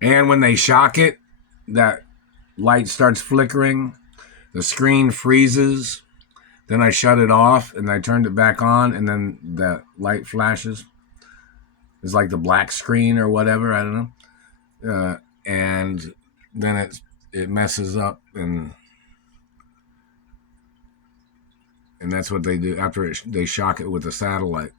And when they shock it, that light starts flickering, the screen freezes. Then I shut it off and I turned it back on, and then the light flashes. It's like the black screen or whatever. I don't know. And then it messes up, and that's what they do after they shock it with a satellite.